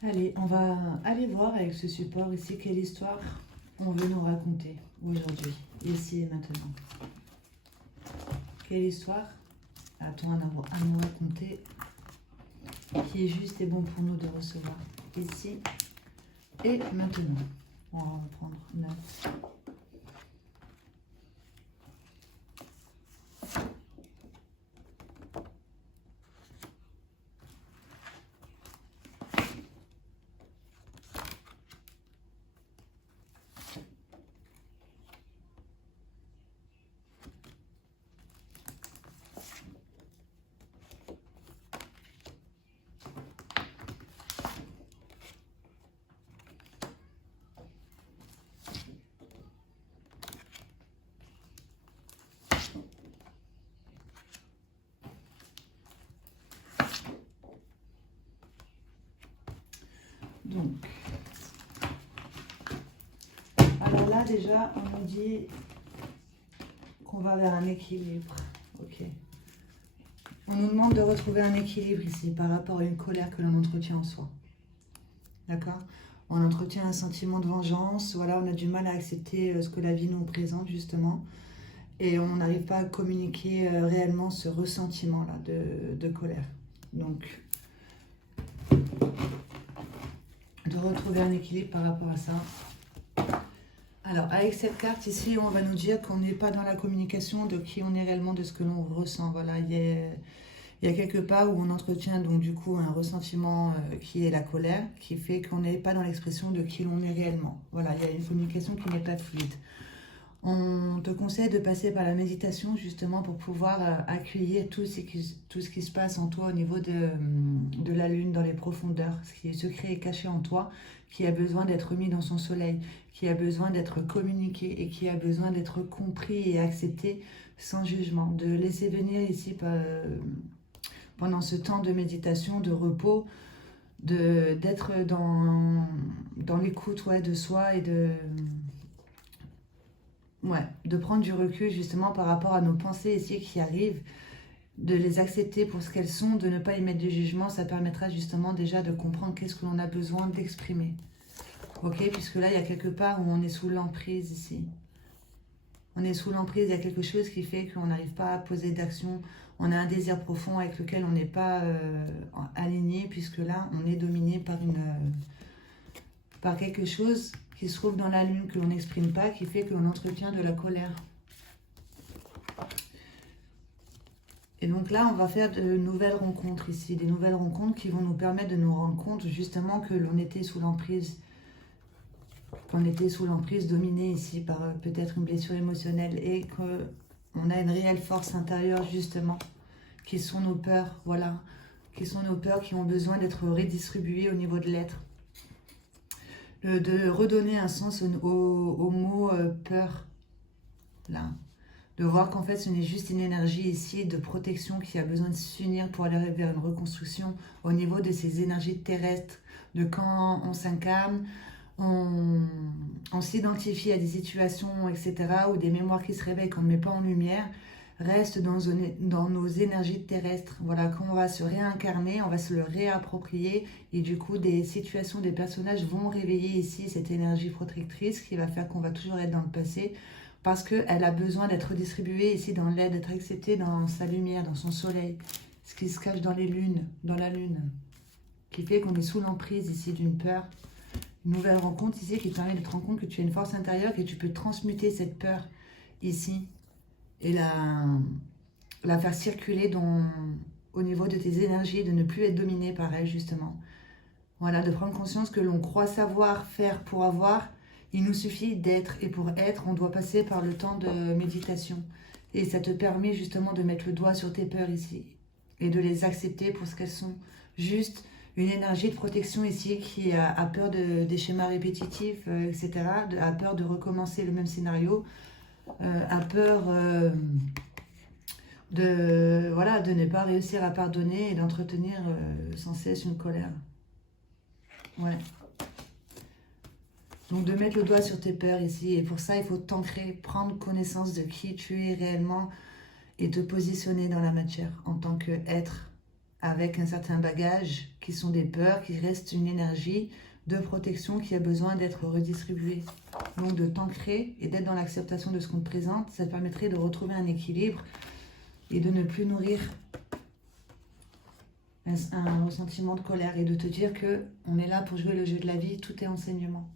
Allez, on va aller voir avec ce support ici quelle histoire on veut nous raconter aujourd'hui, ici et maintenant. Quelle histoire a-t-on à nous raconter qui est juste et bon pour nous de recevoir ici et maintenant. On va reprendre note. Donc, alors là déjà, on nous dit qu'on va vers un équilibre. Ok. On nous demande de retrouver un équilibre ici par rapport à une colère que l'on entretient en soi. D'accord? On entretient un sentiment de vengeance. Voilà, on a du mal à accepter ce que la vie nous présente justement. Et on n'arrive pas à communiquer réellement ce ressentiment-là de colère. Donc, de retrouver un équilibre par rapport à ça. Alors, avec cette carte ici, on va nous dire qu'on n'est pas dans la communication de qui on est réellement, de ce que l'on ressent. Voilà, il y a quelque part où on entretient donc du coup un ressentiment qui est la colère, qui fait qu'on n'est pas dans l'expression de qui l'on est réellement. Voilà, il y a une communication qui n'est pas fluide. On te conseille de passer par la méditation justement pour pouvoir accueillir tout ce qui se passe en toi au niveau de la lune, dans les profondeurs, ce qui est secret et caché en toi, qui a besoin d'être mis dans son soleil, qui a besoin d'être communiqué et qui a besoin d'être compris et accepté sans jugement. De laisser venir ici pendant ce temps de méditation, de repos, d'être dans l'écoute de soi et de prendre du recul justement par rapport à nos pensées ici qui arrivent, de les accepter pour ce qu'elles sont, de ne pas y mettre de jugement. Ça permettra justement déjà de comprendre qu'est-ce que l'on a besoin d'exprimer. Ok, puisque là, il y a quelque part où on est sous l'emprise ici. On est sous l'emprise, il y a quelque chose qui fait qu'on n'arrive pas à poser d'action. On a un désir profond avec lequel on n'est pas aligné, puisque là, on est dominé par quelque chose qui se trouve dans la lune, que l'on n'exprime pas, qui fait que l'on entretient de la colère. Et donc là, on va faire de nouvelles rencontres ici, des nouvelles rencontres qui vont nous permettre de nous rendre compte justement que l'on était sous l'emprise, dominée ici par peut-être une blessure émotionnelle et qu'on a une réelle force intérieure justement, qui sont nos peurs, voilà, qui sont nos peurs qui ont besoin d'être redistribuées au niveau de l'être. De redonner un sens au mot peur, là. De voir qu'en fait ce n'est juste une énergie ici de protection qui a besoin de s'unir pour aller vers une reconstruction au niveau de ces énergies terrestres, de quand on s'incarne, on s'identifie à des situations, etc., ou des mémoires qui se réveillent qu'on ne met pas en lumière, restent dans nos énergies terrestres. Voilà, quand on va se réincarner, on va se le réapproprier, et du coup des situations, des personnages vont réveiller ici cette énergie protectrice qui va faire qu'on va toujours être dans le passé, parce qu'elle a besoin d'être redistribuée ici dans l'aide, d'être acceptée dans sa lumière, dans son soleil, ce qui se cache dans les lunes, dans la lune, qui fait qu'on est sous l'emprise ici d'une peur. Une nouvelle rencontre ici qui te permet de te rendre compte que tu as une force intérieure, que tu peux transmuter cette peur ici et la faire circuler au niveau de tes énergies, de ne plus être dominé par elle justement. Voilà, de prendre conscience que l'on croit savoir faire pour avoir. Il nous suffit d'être, et pour être, on doit passer par le temps de méditation. Et ça te permet justement de mettre le doigt sur tes peurs ici et de les accepter pour ce qu'elles sont. Juste une énergie de protection ici qui a peur des schémas répétitifs, etc. A peur de recommencer le même scénario, a peur de ne pas réussir à pardonner et d'entretenir sans cesse une colère. Ouais. Donc de mettre le doigt sur tes peurs ici, et pour ça il faut t'ancrer, prendre connaissance de qui tu es réellement et te positionner dans la matière en tant qu'être avec un certain bagage, qui sont des peurs, qui restent une énergie de protection qui a besoin d'être redistribuée. Donc de t'ancrer et d'être dans l'acceptation de ce qu'on te présente, ça te permettrait de retrouver un équilibre et de ne plus nourrir un ressentiment de colère et de te dire que on est là pour jouer le jeu de la vie, tout est enseignement.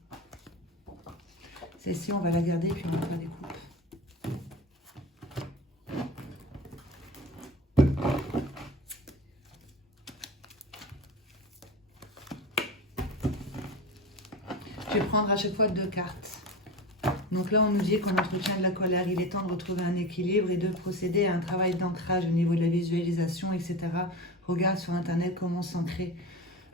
Celle-ci, on va la garder puis on va faire des coupes. Je vais prendre à chaque fois 2 cartes. Donc là, on nous dit qu'on entretient de la colère. Il est temps de retrouver un équilibre et de procéder à un travail d'ancrage au niveau de la visualisation, etc. Regarde sur Internet comment s'ancrer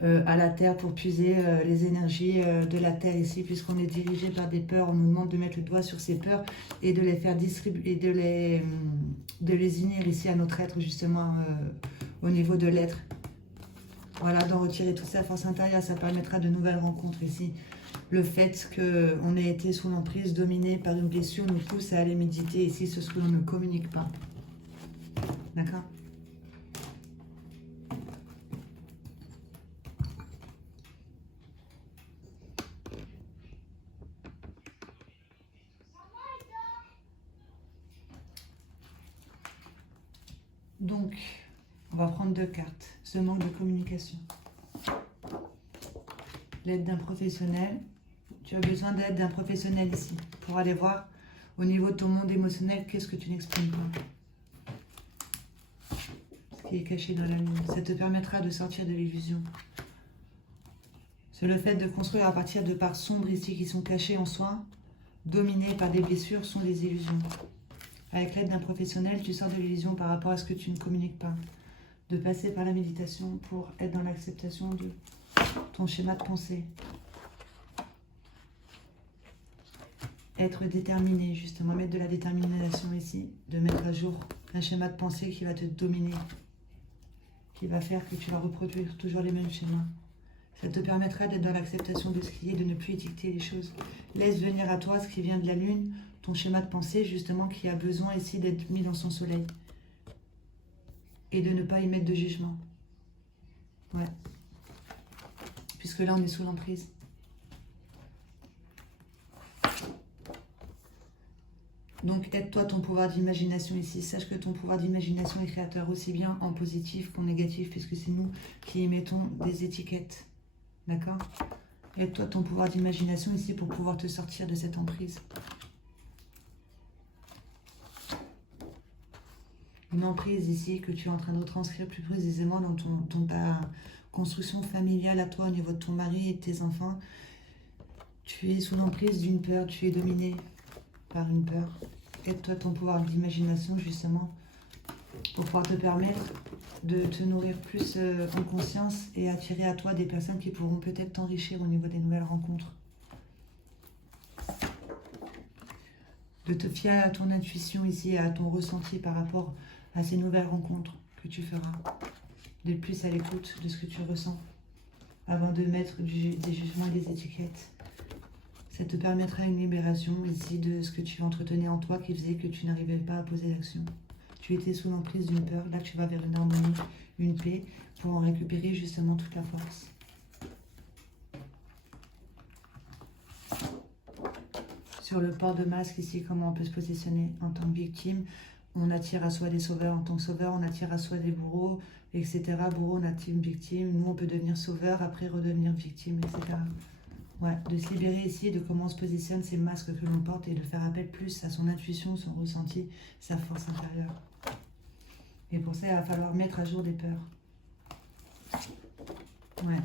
à la Terre pour puiser les énergies de la Terre ici, puisqu'on est dirigé par des peurs. On nous demande de mettre le doigt sur ces peurs et de les faire distribuer, de les unir ici à notre être, justement, au niveau de l'être. Voilà, d'en retirer toute sa force intérieure, ça permettra de nouvelles rencontres ici. Le fait qu'on ait été sous l'emprise, dominé par une blessure, nous pousse à aller méditer ici sur ce que l'on ne communique pas. D'accord ? Donc, on va prendre 2 cartes. Ce manque de communication. L'aide d'un professionnel. Tu as besoin d'aide d'un professionnel ici pour aller voir au niveau de ton monde émotionnel qu'est-ce que tu n'exprimes pas. Ce qui est caché dans la lune. Ça te permettra de sortir de l'illusion. C'est le fait de construire à partir de parts sombres ici qui sont cachées en soi, dominées par des blessures, sont des illusions. Avec l'aide d'un professionnel, tu sors de l'illusion par rapport à ce que tu ne communiques pas. De passer par la méditation pour être dans l'acceptation de ton schéma de pensée. Être déterminé, justement, mettre de la détermination ici, de mettre à jour un schéma de pensée qui va te dominer, qui va faire que tu vas reproduire toujours les mêmes schémas. Ça te permettra d'être dans l'acceptation de ce qui est, de ne plus étiqueter les choses. Laisse venir à toi ce qui vient de la lune, ton schéma de pensée, justement, qui a besoin ici d'être mis dans son soleil. Et de ne pas y mettre de jugement. Ouais. Puisque là, on est sous l'emprise. Donc, aide-toi ton pouvoir d'imagination ici. Sache que ton pouvoir d'imagination est créateur aussi bien en positif qu'en négatif, puisque c'est nous qui émettons des étiquettes. D'accord ? Aide-toi ton pouvoir d'imagination ici pour pouvoir te sortir de cette emprise. Une emprise ici que tu es en train de retranscrire plus précisément dans ta construction familiale à toi, au niveau de ton mari et de tes enfants. Tu es sous l'emprise d'une peur, tu es dominé par une peur. Aide-toi ton pouvoir d'imagination justement pour pouvoir te permettre de te nourrir plus en conscience et attirer à toi des personnes qui pourront peut-être t'enrichir au niveau des nouvelles rencontres. De te fier à ton intuition ici, à ton ressenti par rapport à ces nouvelles rencontres que tu feras. D'être plus à l'écoute de ce que tu ressens avant de mettre des jugements et des étiquettes. Ça te permettra une libération ici de ce que tu entretenais en toi qui faisait que tu n'arrivais pas à poser l'action. Tu étais sous l'emprise d'une peur, là tu vas vers une harmonie, une paix, pour en récupérer justement toute la force. Sur le port de masque ici, comment on peut se positionner en tant que victime. On attire à soi des sauveurs. En tant que sauveur, on attire à soi des bourreaux, etc. Bourreau, on attire une victime. Nous, on peut devenir sauveur, après redevenir victime, etc. Ouais, de se libérer ici de comment on se positionne, ces masques que l'on porte et de faire appel plus à son intuition, son ressenti, sa force intérieure. Et pour ça, il va falloir mettre à jour des peurs. Ouais,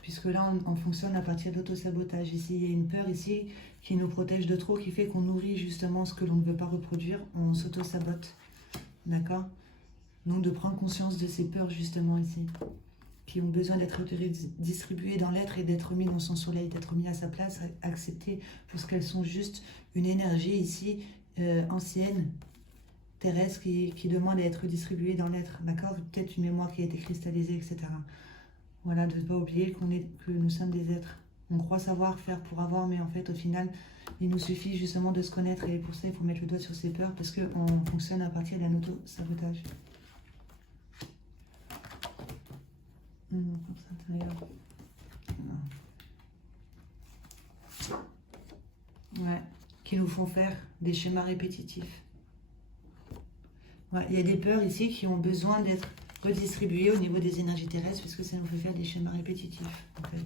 puisque là, on fonctionne à partir d'auto-sabotage. Ici, il y a une peur ici qui nous protège de trop, qui fait qu'on nourrit justement ce que l'on ne veut pas reproduire. On s'auto-sabote. D'accord ? Donc, de prendre conscience de ces peurs justement ici, qui ont besoin d'être distribuées dans l'être et d'être mis dans son soleil, d'être mis à sa place, acceptées pour ce qu'elles sont, juste une énergie ici ancienne, terrestre, qui demande à être distribuée dans l'être, d'accord ? Peut-être une mémoire qui a été cristallisée, etc. Voilà, de ne pas oublier que nous sommes des êtres. On croit savoir faire pour avoir, mais en fait, au final, il nous suffit justement de se connaître et pour ça, il faut mettre le doigt sur ses peurs parce qu'on fonctionne à partir d'un auto-sabotage. Force intérieure. Ouais. Qui nous font faire des schémas répétitifs. Ouais. Il y a des peurs ici qui ont besoin d'être redistribuées au niveau des énergies terrestres parce que ça nous fait faire des schémas répétitifs, en fait.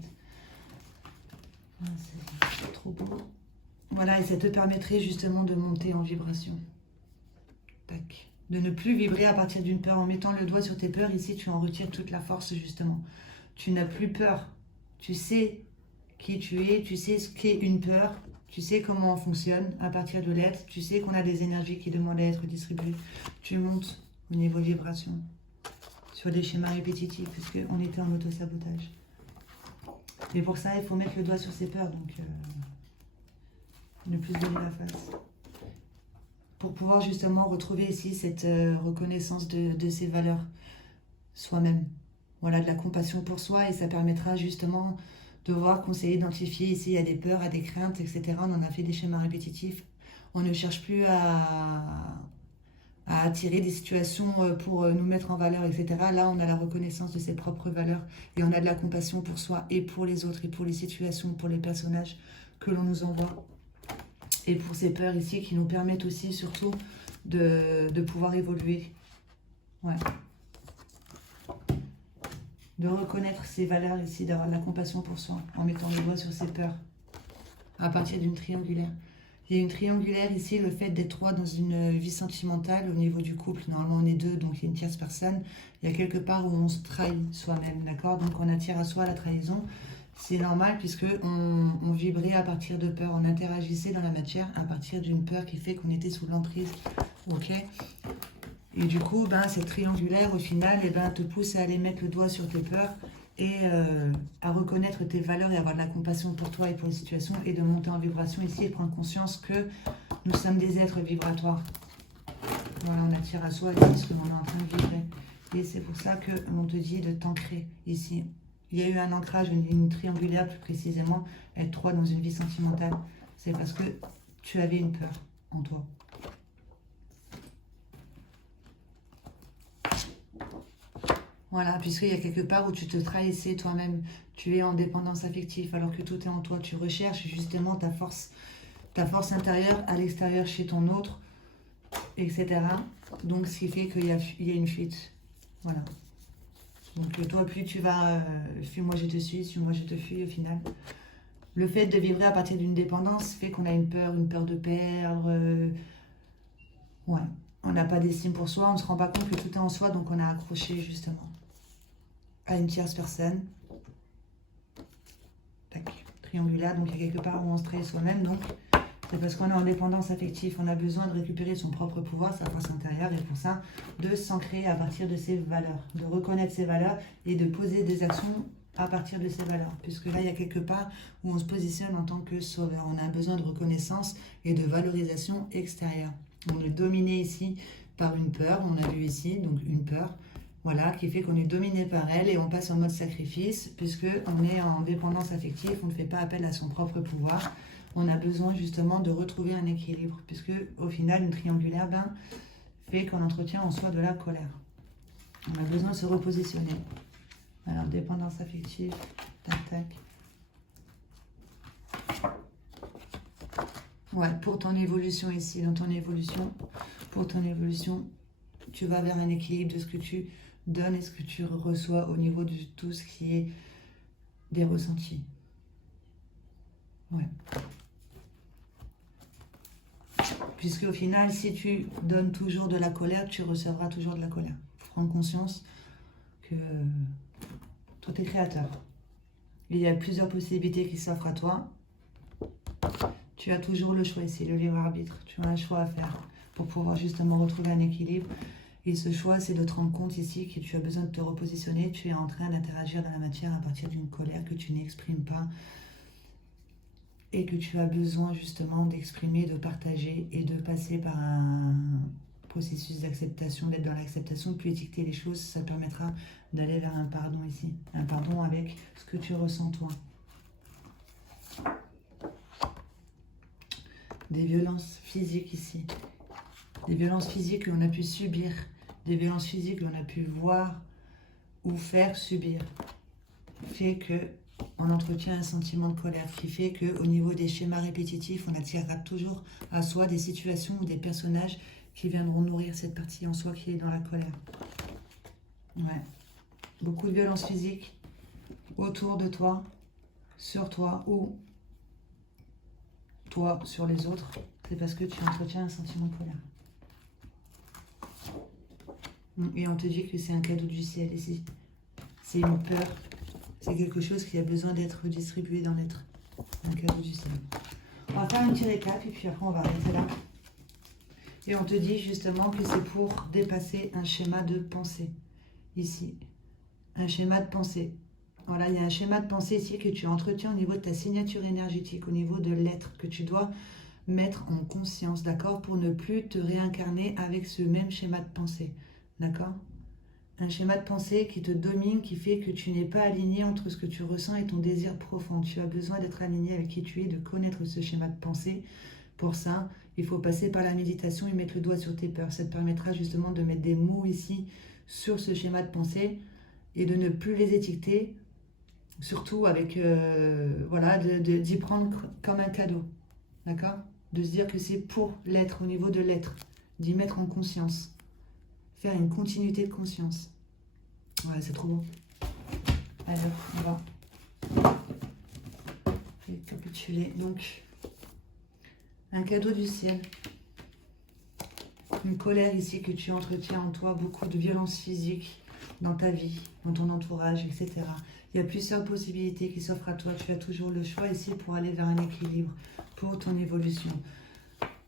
C'est trop beau. Voilà, et ça te permettrait justement de monter en vibration. Tac. De ne plus vibrer à partir d'une peur. En mettant le doigt sur tes peurs, ici, tu en retires toute la force, justement. Tu n'as plus peur. Tu sais qui tu es, tu sais ce qu'est une peur, tu sais comment on fonctionne à partir de l'être, tu sais qu'on a des énergies qui demandent à être distribuées. Tu montes au niveau vibration sur des schémas répétitifs, puisqu'on était en auto-sabotage. Et pour ça, il faut mettre le doigt sur ses peurs, donc ne plus se donner la face. Pour pouvoir justement retrouver ici cette reconnaissance de ses valeurs soi-même. Voilà, de la compassion pour soi, et ça permettra justement de voir qu'on s'est identifié ici, il y a des peurs, à des craintes, etc. On en a fait des schémas répétitifs. On ne cherche plus à attirer des situations pour nous mettre en valeur, etc. Là, on a la reconnaissance de ses propres valeurs et on a de la compassion pour soi et pour les autres et pour les situations, pour les personnages que l'on nous envoie. Et pour ces peurs ici qui nous permettent aussi surtout de pouvoir évoluer. Ouais. De reconnaître ses valeurs ici, d'avoir de la compassion pour soi en mettant le doigt sur ses peurs à partir d'une triangulaire. Il y a une triangulaire ici, le fait d'être trois dans une vie sentimentale au niveau du couple. Normalement, on est deux, donc il y a une tierce personne. Il y a quelque part où on se trahit soi-même, d'accord? Donc on attire à soi la trahison. C'est normal puisque on vibrait à partir de peur. On interagissait dans la matière à partir d'une peur qui fait qu'on était sous l'emprise. Ok? Et du coup, cette triangulaire, au final, te pousse à aller mettre le doigt sur tes peurs et à reconnaître tes valeurs et avoir de la compassion pour toi et pour les situations et de monter en vibration ici et prendre conscience que nous sommes des êtres vibratoires. Voilà, on attire à soi ici ce que l'on est en train de vibrer. Et c'est pour ça que l'on te dit de t'ancrer ici. Il y a eu un ancrage, une triangulaire plus précisément, être trois dans une vie sentimentale. C'est parce que tu avais une peur en toi. Voilà, puisqu'il y a quelque part où tu te trahissais toi-même, tu es en dépendance affective alors que tout est en toi. Tu recherches justement ta force intérieure à l'extérieur chez ton autre, etc. Donc ce qui fait qu'il y a une fuite. Voilà. Donc toi, plus tu vas, suis-moi je te suis-moi je te fuis au final. Le fait de vibrer à partir d'une dépendance fait qu'on a une peur de perdre. Ouais, on n'a pas d'estime pour soi, on ne se rend pas compte que tout est en soi, donc on a accroché justement à une tierce personne. Tac, triangulaire, donc il y a quelque part où on se trahit soi-même, donc c'est parce qu'on est en dépendance affective, on a besoin de récupérer son propre pouvoir, sa force intérieure, et pour ça, de s'ancrer à partir de ses valeurs, de reconnaître ses valeurs et de poser des actions à partir de ses valeurs, puisque là, il y a quelque part où on se positionne en tant que sauveur, on a besoin de reconnaissance et de valorisation extérieure. On est dominé ici par une peur, on a vu ici, donc une peur, voilà, qui fait qu'on est dominé par elle et on passe en mode sacrifice, puisqu'on est en dépendance affective, on ne fait pas appel à son propre pouvoir. On a besoin justement de retrouver un équilibre, puisque au final, une triangulaire fait qu'on entretient en soi de la colère. On a besoin de se repositionner. Alors, dépendance affective, tac, tac. Ouais, pour ton évolution ici, dans ton évolution, pour ton évolution, tu vas vers un équilibre de ce que tu donnes et ce que tu reçois au niveau de tout ce qui est des ressentis. Ouais. Puisque au final, si tu donnes toujours de la colère, tu recevras toujours de la colère. Il faut prendre conscience que toi, tu es créateur. Il y a plusieurs possibilités qui s'offrent à toi. Tu as toujours le choix ici, le libre arbitre. Tu as un choix à faire pour pouvoir justement retrouver un équilibre. Et ce choix, c'est de te rendre compte ici que tu as besoin de te repositionner. Tu es en train d'interagir dans la matière à partir d'une colère que tu n'exprimes pas. Et que tu as besoin justement d'exprimer, de partager et de passer par un processus d'acceptation, d'être dans l'acceptation, plus étiqueter les choses, ça permettra d'aller vers un pardon ici. Un pardon avec ce que tu ressens toi. Des violences physiques ici. Des violences physiques que l'on a pu subir. Des violences physiques que l'on a pu voir ou faire subir fait que on entretient un sentiment de colère qui fait qu'au niveau des schémas répétitifs, on attirera toujours à soi des situations ou des personnages qui viendront nourrir cette partie en soi qui est dans la colère. Ouais. Beaucoup de violence physique autour de toi, sur toi ou toi sur les autres. C'est parce que tu entretiens un sentiment de colère. Et on te dit que c'est un cadeau du ciel ici. C'est une peur. C'est quelque chose qui a besoin d'être distribué dans l'être. Un cadeau du ciel. On va faire une petite récap et puis après on va arrêter là. Et on te dit justement que c'est pour dépasser un schéma de pensée. Ici. Un schéma de pensée. Voilà, il y a un schéma de pensée ici que tu entretiens au niveau de ta signature énergétique, au niveau de l'être que tu dois mettre en conscience, d'accord, pour ne plus te réincarner avec ce même schéma de pensée, d'accord? Un schéma de pensée qui te domine, qui fait que tu n'es pas aligné entre ce que tu ressens et ton désir profond. Tu as besoin d'être aligné avec qui tu es, de connaître ce schéma de pensée. Pour ça, il faut passer par la méditation et mettre le doigt sur tes peurs. Ça te permettra justement de mettre des mots ici sur ce schéma de pensée et de ne plus les étiqueter, surtout avec, voilà, d'y prendre comme un cadeau, d'accord? De se dire que c'est pour l'être, au niveau de l'être, d'y mettre en conscience, faire une continuité de conscience. Ouais, c'est trop bon. Alors, on va récapituler. Donc, un cadeau du ciel, une colère ici que tu entretiens en toi, beaucoup de violence physique dans ta vie, dans ton entourage, etc. Il y a plusieurs possibilités qui s'offrent à toi. Tu as toujours le choix ici pour aller vers un équilibre, pour ton évolution.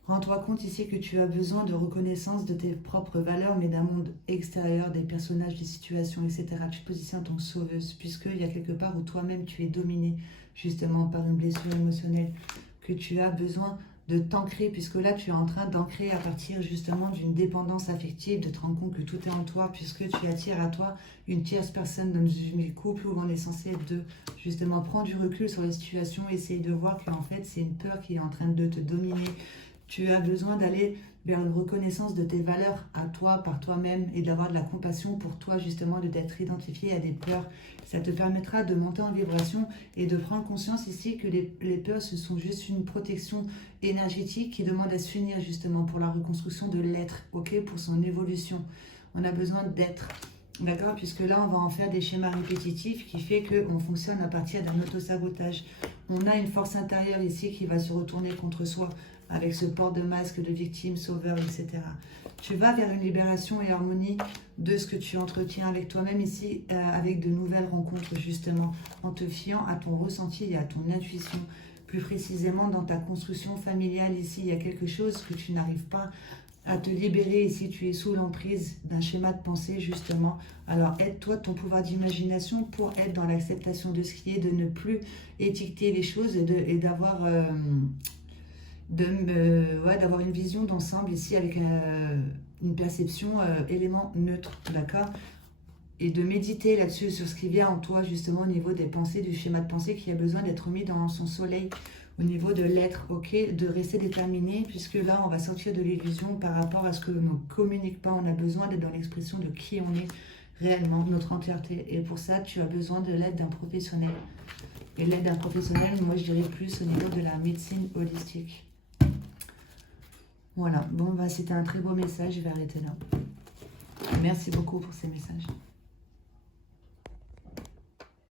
Rends-toi compte ici que tu as besoin de reconnaissance de tes propres valeurs, mais d'un monde extérieur, des personnages, des situations, etc. Tu te positionnes en tant que sauveuse, puisqu'il y a quelque part où toi-même tu es dominé, justement, par une blessure émotionnelle, que tu as besoin de t'ancrer, puisque là tu es en train d'ancrer à partir justement d'une dépendance affective, de te rendre compte que tout est en toi, puisque tu attires à toi une tierce personne dans un couple où on est censé être deux. Justement, prends du recul sur la situation, essaye de voir qu'en fait c'est une peur qui est en train de te dominer. Tu as besoin d'aller vers une reconnaissance de tes valeurs à toi, par toi-même, et d'avoir de la compassion pour toi, justement, d'être identifié à des peurs. Ça te permettra de monter en vibration et de prendre conscience ici que les peurs, ce sont juste une protection énergétique qui demande à s'unir, justement, pour la reconstruction de l'être, ok, pour son évolution. On a besoin d'être. D'accord, puisque là, on va en faire des schémas répétitifs qui fait qu'on fonctionne à partir d'un autosabotage. On a une force intérieure ici qui va se retourner contre soi avec ce port de masque de victime, sauveur, etc. Tu vas vers une libération et harmonie de ce que tu entretiens avec toi-même ici, avec de nouvelles rencontres, justement, en te fiant à ton ressenti et à ton intuition. Plus précisément, dans ta construction familiale ici, il y a quelque chose que tu n'arrives pas à te libérer ici, tu es sous l'emprise d'un schéma de pensée justement. Alors aide-toi de ton pouvoir d'imagination pour être dans l'acceptation de ce qui est, de ne plus étiqueter les choses et d'avoir d'avoir une vision d'ensemble ici avec une perception élément neutre, d'accord? Et de méditer là-dessus, sur ce qui vient en toi justement au niveau des pensées, du schéma de pensée qui a besoin d'être mis dans son soleil, au niveau de l'être, ok, de rester déterminé, puisque là, on va sortir de l'illusion par rapport à ce que l'on ne communique pas. On a besoin d'être dans l'expression de qui on est réellement, notre entièreté. Et pour ça, tu as besoin de l'aide d'un professionnel. Et l'aide d'un professionnel, moi, je dirais plus au niveau de la médecine holistique. Voilà, bon, bah, c'était un très beau message, je vais arrêter là. Merci beaucoup pour ces messages.